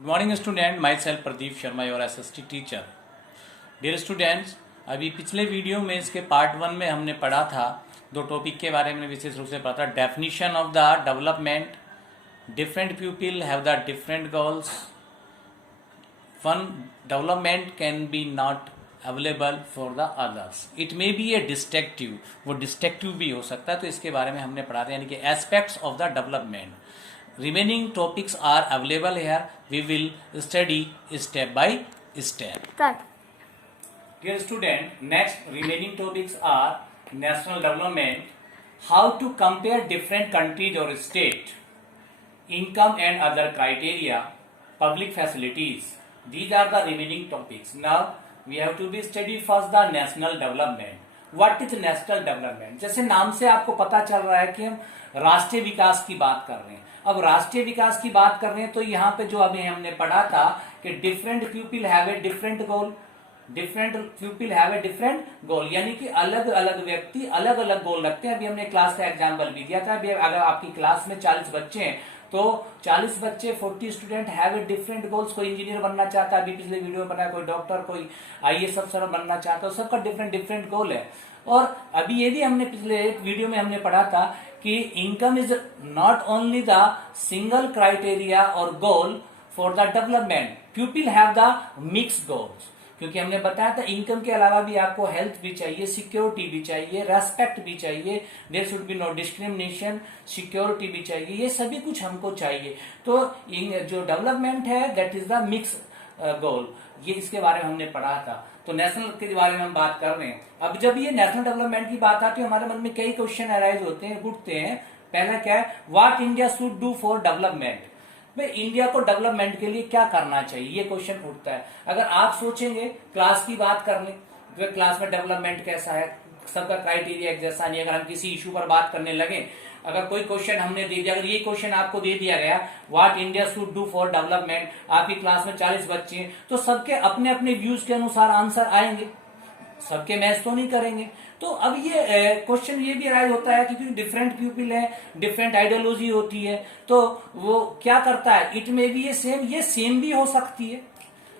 Good morning student, myself Pradeep Sharma your SST teacher. Dear students, अभी पिछले video में इसके पार्ट 1 में हमने पढ़ा था, दो टॉपिक के बारे में विशेष रूप से पढ़ा था। Definition of the development, different people have the different goals, one development can be not available for the others, it may B A destructive, वो डिस्ट्रक्टिव भी हो सकता है। तो इसके बारे में हमने पढ़ा था, यानी कि aspects of the development. Remaining topics are available here. We will study step by step. Start. Dear student, next remaining topics are national development, how to compare different countries or state, income and other criteria, public facilities. These are the remaining topics. Now we have to be study first the national development. What is national development? जैसे नाम से आपको पता चल रहा है कि हम राष्ट्रीय विकास की बात कर रहे हैं। अब राष्ट्रीय विकास की बात कर रहे हैं तो यहाँ पे जो अभी हमने पढ़ा था कि different people have a different goal, different people have a different गोल, यानी कि अलग अलग व्यक्ति अलग अलग गोल रखते हैं। अभी हमने क्लास का एग्जाम्पल भी दिया था। अभी अगर आपकी क्लास में 40 बच्चे हैं तो 40 बच्चे 40 student have a different goals. कोई इंजीनियर बनना चाहता है, अभी पिछले वीडियो में बनाया, कोई डॉक्टर, कोई आईएएस अफसर बनना चाहता है, सबका डिफरेंट डिफरेंट गोल है। और अभी ये भी हमने पिछले एक वीडियो में हमने पढ़ा था कि income is not only the single criteria और goal for the development, people have the mix goals. क्योंकि हमने बताया था इनकम के अलावा भी आपको हेल्थ भी चाहिए, सिक्योरिटी भी चाहिए, रेस्पेक्ट भी चाहिए, there should be no discrimination, security भी चाहिए, ये सभी कुछ हमको चाहिए। तो जो डेवलपमेंट है दैट इज द मिक्स गोल, ये इसके बारे में हमने पढ़ा था। तो नेशनल के बारे में हम बात कर रहे हैं। अब जब ये नेशनल डेवलपमेंट की बात आती है हमारे मन में कई क्वेश्चन अराइज होते हैं, उठते हैं। पहला क्या है, what India should do for development. भाई इंडिया को डेवलपमेंट के लिए क्या करना चाहिए, ये क्वेश्चन उठता है। अगर आप सोचेंगे क्लास की बात करने तो क्लास में डेवलपमेंट कैसा है, सबका क्राइटेरिया एक जैसा नहीं। अगर हम किसी इशू पर बात करने लगे, अगर कोई क्वेश्चन हमने दे दिया, अगर ये क्वेश्चन आपको दे दिया गया what India should do for development, आपकी क्लास में 40 बच्चे हैं तो सबके अपने अपने व्यूज के अनुसार आंसर आएंगे, सबके मैच तो नहीं करेंगे। तो अब ये क्वेश्चन ये भी अराइज होता है क्योंकि डिफरेंट पीपल है, डिफरेंट आइडियोलॉजी होती है, तो वो क्या करता है, इट में भी ये सेम भी हो सकती है,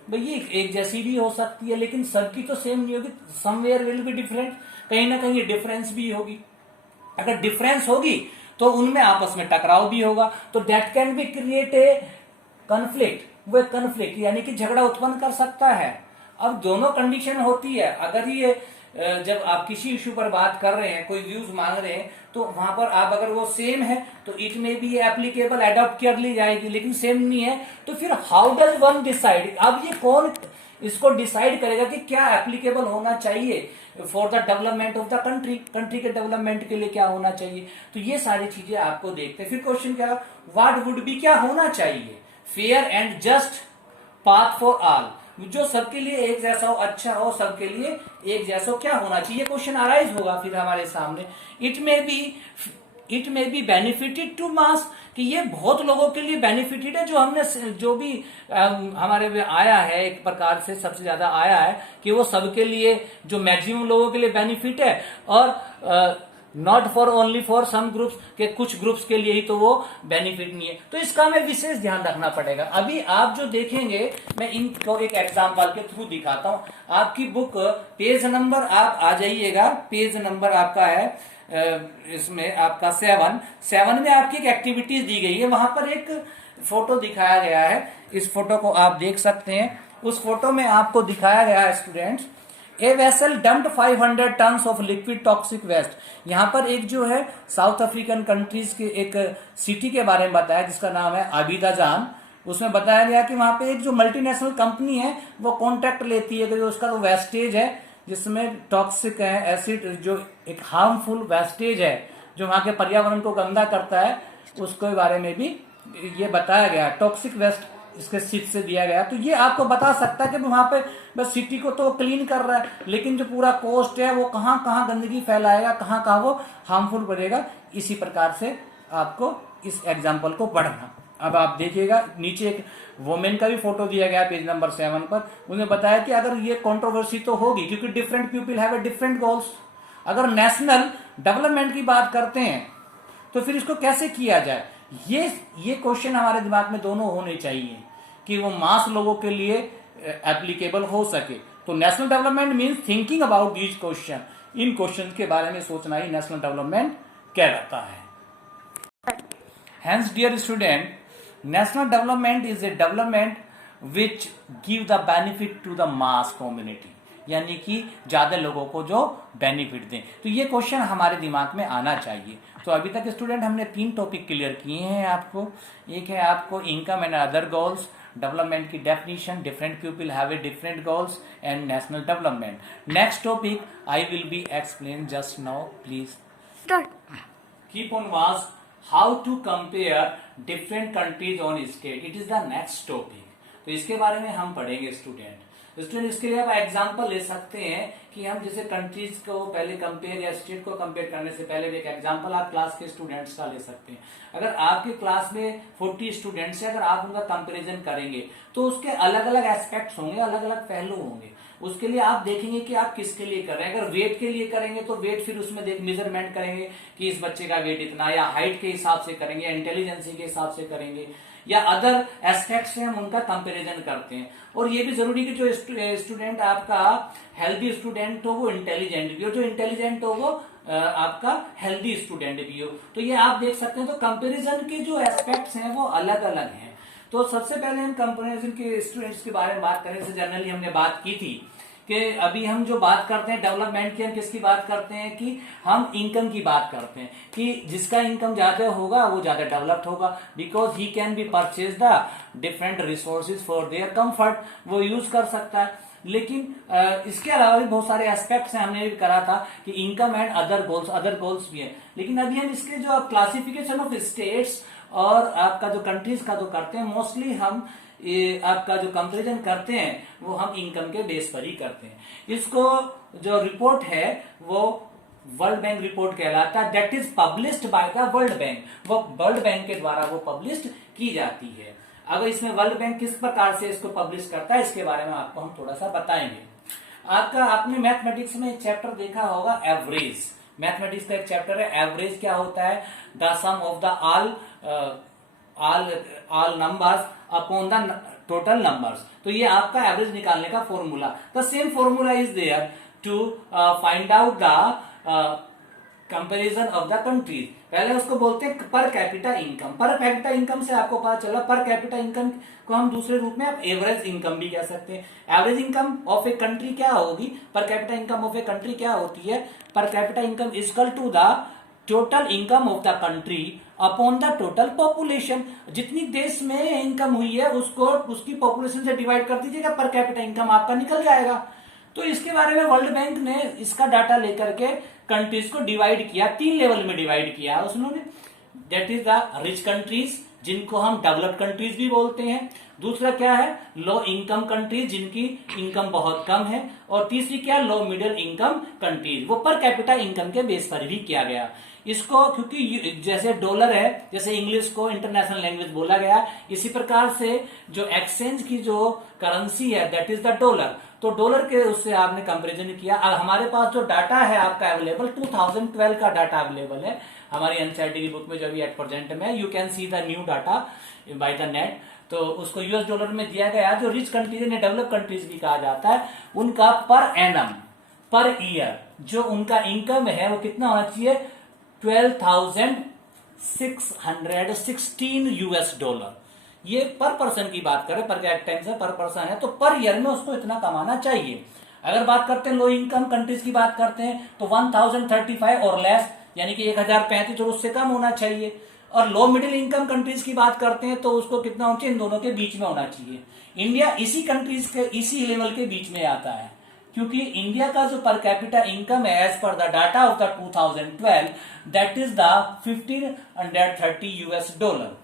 भाई ये एक जैसी भी हो सकती है, लेकिन सबकी तो सेम नहीं होगी, समवेयर विल बी डिफरेंट, कहीं ना कहीं डिफरेंस भी होगी। अगर डिफरेंस होगी तो उनमें आपस में टकराव भी होगा, तो that can be create a conflict, वो कन्फ्लिक्ट यानी कि झगड़ा उत्पन्न कर सकता है। अब दोनों कंडीशन होती है। अगर ये जब आप किसी इशू पर बात कर रहे हैं, कोई व्यूज मांग रहे हैं, तो वहां पर आप अगर वो सेम है तो इट में भी एप्लीकेबल एडॉप्ट कर ली जाएगी, लेकिन सेम नहीं है तो फिर हाउ डज वन डिसाइड, अब ये कौन इसको डिसाइड करेगा कि क्या एप्लीकेबल होना चाहिए for the development of the country, country के डेवलपमेंट के लिए क्या होना चाहिए। तो ये सारी चीजें आपको देखते हैं। फिर क्वेश्चन क्या, व्हाट वुड बी, क्या होना चाहिए, fair and just path for all, जो सबके लिए एक जैसा हो, अच्छा हो, सबके लिए एक जैसा हो, क्या होना चाहिए, क्वेश्चन अराइज होगा फिर हमारे सामने। It may be benefited to mass, कि ये बहुत लोगों के लिए बेनिफिटेड है, जो भी हमारे में आया है एक प्रकार से सबसे ज्यादा आया है कि वो सबके लिए, जो मैक्सिमम लोगों के लिए बेनिफिट है, और not for only for some groups, के कुछ ग्रुप्स के लिए ही तो वो बेनिफिट नहीं है। तो इसका हमें विशेष ध्यान रखना पड़ेगा। अभी आप जो देखेंगे, मैं इनको एक एग्जांपल के थ्रू दिखाता हूं। आपकी बुक पेज नंबर आप आ जाइएगा, पेज नंबर आपका है इसमें आपका 7 में आपकी एक एक्टिविटीज दी गई है, वहां पर एक फोटो दिखाया गया है। इस फोटो को आप देख सकते हैं। उस फोटो में आपको दिखाया गया है students, a vessel dumped 500 tons of liquid toxic waste. यहाँ पर एक जो है साउथ अफ्रीकन कंट्रीज के एक सिटी के बारे में बताया जिसका नाम है आबिदाजान। उसमें बताया गया कि वहां पे एक जो मल्टीनेशनल कंपनी है वो कॉन्ट्रैक्ट लेती है कि उसका जो वेस्टेज है जिसमें टॉक्सिक है, एसिड, जो एक हार्मफुल वेस्टेज है जो वहां के पर्यावरण को गंदा करता है, उसके बारे में भी ये बताया गया। टॉक्सिक वेस्ट इसके शिप से दिया गया। तो ये आपको बता सकता है कि वहां पे बस सिटी को तो क्लीन कर रहा है, लेकिन जो पूरा कोस्ट है वो कहाँ कहाँ गंदगी फैलाएगा, कहाँ कहाँ वो हार्मफुल बढ़ेगा। इसी प्रकार से आपको इस एग्जाम्पल को पढ़ना। अब आप देखिएगा नीचे एक वोमेन का भी फोटो दिया गया पेज नंबर 7 पर। उन्हें बताया कि अगर ये कंट्रोवर्सी तो होगी क्योंकि different people have a different goals. अगर नेशनल डेवलपमेंट की बात करते हैं तो फिर इसको कैसे किया जाए, ये क्वेश्चन हमारे दिमाग में दोनों होने चाहिए कि वो मास लोगों के लिए एप्लीकेबल हो सके। तो national development means thinking about these question, in question के बारे में सोचना ही नेशनल डेवलपमेंट कहलाता है। Hence, dear student, national development is a development which give the benefit to the mass community, यानी कि ज्यादा लोगों को जो बेनिफिट दें। तो ये क्वेश्चन हमारे दिमाग में आना चाहिए। तो अभी तक स्टूडेंट हमने 3 टॉपिक क्लियर किए हैं आपको। एक है आपको income and other goals, development की definition, different people have a different goals and national development. Next topic I will be explain just now, please keep on watch how to compare different countries on state, it is the next topic. तो इसके बारे में हम पढ़ेंगे student. इसके लिए आप example ले सकते हैं कि हम जैसे कंट्रीज को पहले कंपेयर या स्टेट को कंपेयर करने से पहले एक एग्जांपल आप क्लास के स्टूडेंट्स का ले सकते हैं। अगर आपके क्लास में 40 स्टूडेंट्स है, अगर आप उनका कंपेरिजन करेंगे तो उसके अलग अलग एस्पेक्ट्स होंगे, अलग अलग पहलू होंगे। उसके लिए आप देखेंगे कि आप किसके लिए कर रहे हैं। अगर वेट के लिए करेंगे तो वेट फिर उसमें मेजरमेंट करेंगे कि इस बच्चे का वेट इतना, या हाइट के हिसाब से करेंगे, या इंटेलिजेंसी के हिसाब से करेंगे, या अदर एस्पेक्ट से हम उनका कंपैरिजन करते हैं। और ये भी जरूरी कि जो स्टूडेंट आपका हेल्दी स्टूडेंट हो वो इंटेलिजेंट भी हो, जो इंटेलिजेंट हो वो आपका हेल्दी स्टूडेंट भी हो। तो ये आप देख सकते हैं। तो कंपैरिजन के जो एस्पेक्ट्स हैं वो अलग अलग हैं। तो सबसे पहले हम कंपैरिजन के स्टूडेंट्स के बारे में बात करें। जैसे जनरली हमने बात की थी कि अभी हम जो बात करते हैं डेवलपमेंट की, हम किसकी बात करते हैं कि हम इनकम की बात करते हैं कि जिसका इनकम ज्यादा होगा वो ज्यादा डेवलप्ड होगा, because he can be purchase the different resources for their comfort, वो यूज कर सकता है। लेकिन इसके अलावा भी बहुत सारे एस्पेक्ट्स हैं, हमने भी करा था कि इनकम एंड अदर गोल्स भी है। लेकिन अभी हम इसके जो क्लासिफिकेशन ऑफ स्टेट्स और आपका जो कंट्रीज का जो करते हैं, मोस्टली हम आपका जो कंपैरिजन करते हैं वो हम इनकम के बेस पर ही करते हैं। इसको जो रिपोर्ट है वो वर्ल्ड बैंक रिपोर्ट कहलाता है, that is published by the world bank. वो वर्ल्ड बैंक के द्वारा वो पब्लिश की जाती है। अगर इसमें वर्ल्ड बैंक किस प्रकार से इसको पब्लिश करता है इसके बारे में आपको हम थोड़ा सा बताएंगे। आपने मैथमेटिक्स में एक चैप्टर देखा होगा एवरेज, मैथमेटिक्स का एक चैप्टर है एवरेज। क्या होता है? The sum of the all numbers upon the total numbers. तो ये आपका एवरेज निकालने का formula. The same formula is there to find out the comparison of the countries. पहले उसको बोलते हैं per capita income. Per capita income से आपको पता चला, पर कैपिटा इनकम को हम दूसरे रूप में आप एवरेज इनकम भी कह सकते हैं। Average income of a country क्या होगी? Per capita income of a country क्या होती है? Per capita income is equal to the total income of the country upon the total population. जितनी देश में इनकम हुई है उसको उसकी पॉपुलेशन से डिवाइड कर दीजिएगा, पर कैपिटा इनकम आपका निकल जाएगा। तो इसके बारे में वर्ल्ड बैंक ने इसका डाटा लेकर के कंट्रीज को डिवाइड किया, 3 लेवल में डिवाइड किया उसने। That is the rich countries, जिनको हम डेवलप्ड कंट्रीज भी बोलते हैं। दूसरा क्या है? लो इनकम कंट्रीज, जिनकी इनकम बहुत कम है। और तीसरी क्या? Low middle income countries. वो पर कैपिटा इनकम के बेस पर भी किया गया इसको, क्योंकि जैसे डॉलर है, जैसे इंग्लिश को इंटरनेशनल लैंग्वेज बोला गया, इसी प्रकार से जो एक्सचेंज की जो करेंसी है दैट इज द डॉलर। तो डॉलर के उससे आपने कंपैरिजन किया। अब हमारे पास जो डाटा है आपका अवेलेबल 2012 का डाटा अवेलेबल है हमारी एनसीईआरटी की बुक में, जो भी एट प्रेजेंट में you can see the new data by the net. तो उसको यूएस डॉलर में दिया गया। जो रिच कंट्रीज ने डेवलप कंट्रीज भी कहा जाता है, उनका पर एनम पर ईयर जो उनका इनकम है वो कितना होना चाहिए? 12,616 यूएस डॉलर। ये पर पर्सन की बात करें, पर कैपिटा से पर पर्सन है, तो पर ईयर में उसको इतना कमाना चाहिए। अगर बात करते हैं लो इनकम कंट्रीज की बात करते हैं तो 1035 और लेस, यानी कि 1035 और उससे कम होना चाहिए। और लो मिडिल इनकम कंट्रीज की बात करते हैं तो उसको कितना होना चाहिए? इन दोनों के बीच में होना चाहिए। इंडिया इसी कंट्रीज के इसी लेवल के बीच में आता है, क्योंकि इंडिया का जो पर कैपिटा इनकम है as per the data of the 2012 that is the 1530 US dollar.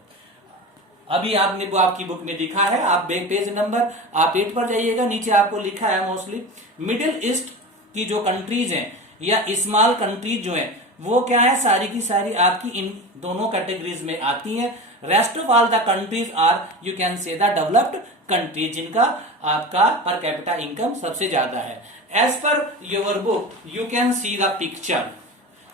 अभी आपने वो आपकी बुक में दिखा है, आप पेज नंबर आप 8 पर जाइएगा, नीचे आपको लिखा है मोस्टली मिडिल ईस्ट की जो कंट्रीज हैं या स्मॉल कंट्रीज जो हैं वो क्या है? सारी की सारी आपकी इन दोनों कैटेगरीज में आती हैं। Rest of all the countries are you can say the developed countries, जिनका आपका पर कैपिटा इनकम सबसे ज्यादा है। As per your book you can see the picture,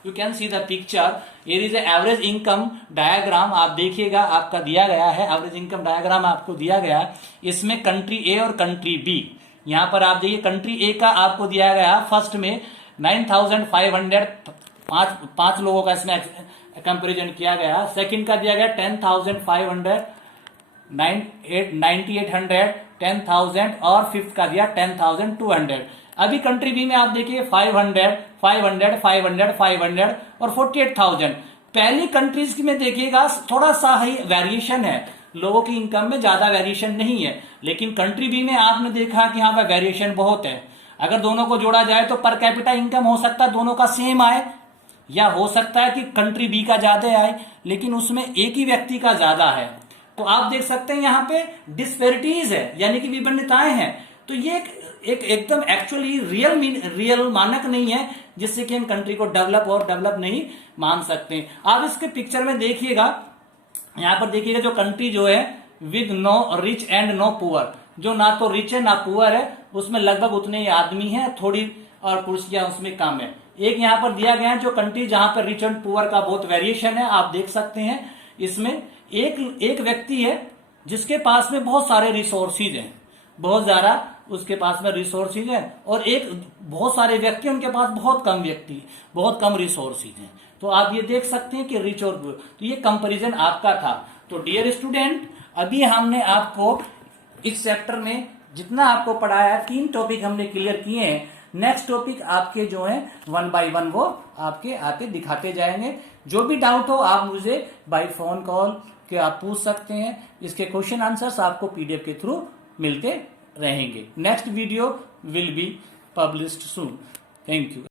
you can see the picture, here is average income diagram, आप देखिएगा आपका दिया गया है, एवरेज इनकम डायग्राम आपको दिया गया है। इसमें कंट्री ए और कंट्री बी, यहां पर आप देखिए कंट्री ए का आपको दिया गया फर्स्ट में 9,500, पांच लोगों का इसमें कंपेरिजन किया गया। सेकंड का दिया गया 10,500, 9,800, 10,000 और फिफ्थ का दिया 10,200। अभी कंट्री बी में आप देखिए 500, 500, 500, 500 और 48,000। पहली कंट्रीज की में देखिएगा थोड़ा सा ही वेरिएशन है, लोगों की इनकम में ज्यादा वेरिएशन नहीं है, लेकिन कंट्री बी में आपने देखा कि यहाँ पर वेरिएशन बहुत है। अगर दोनों को जोड़ा जाए तो पर कैपिटा इनकम हो सकता है दोनों का सेम आए, या हो सकता है कि कंट्री बी का ज्यादा आए लेकिन उसमें एक ही व्यक्ति का ज्यादा है। तो आप देख सकते हैं यहाँ पे डिस्पेरिटीज है, यानी कि विभिन्नताएं हैं। तो ये एक एकदम एक्चुअली रियल मानक नहीं है जिससे कि हम कंट्री को डेवलप और डेवलप नहीं मान सकते। आप इसके पिक्चर में देखिएगा, यहां पर देखिएगा जो कंट्री जो है with no rich and no poor, जो ना तो रिच है ना पुअर है, उसमें लगभग उतने ही आदमी हैं, थोड़ी और कुर्सियां उसमें कम है। एक यहां पर दिया गया है जो कंट्री जहां पर रिच एंड पुअर का बहुत वेरिएशन है, आप देख सकते हैं। इसमें एक व्यक्ति है जिसके पास में बहुत सारे रिसोर्सिज हैं, बहुत ज्यादा उसके पास में रिसोर्सिज है, और एक बहुत सारे व्यक्ति उनके पास बहुत कम रिसोर्सिज हैं। तो आप ये देख सकते हैं कि रिच और पुअर, तो ये कंपैरिजन आपका था। तो डियर स्टूडेंट, अभी हमने आपको इस चैप्टर में जितना आपको पढ़ाया है 3 टॉपिक हमने क्लियर किए हैं। नेक्स्ट टॉपिक आपके जो है 1 by 1 वो आपके आके दिखाते जाएंगे। जो भी डाउट हो आप मुझे बाय फोन कॉल के आप पूछ सकते हैं। इसके क्वेश्चन आंसर्स आपको पीडीएफ के थ्रू मिलते रहेंगे। Next video will be published soon. Thank you.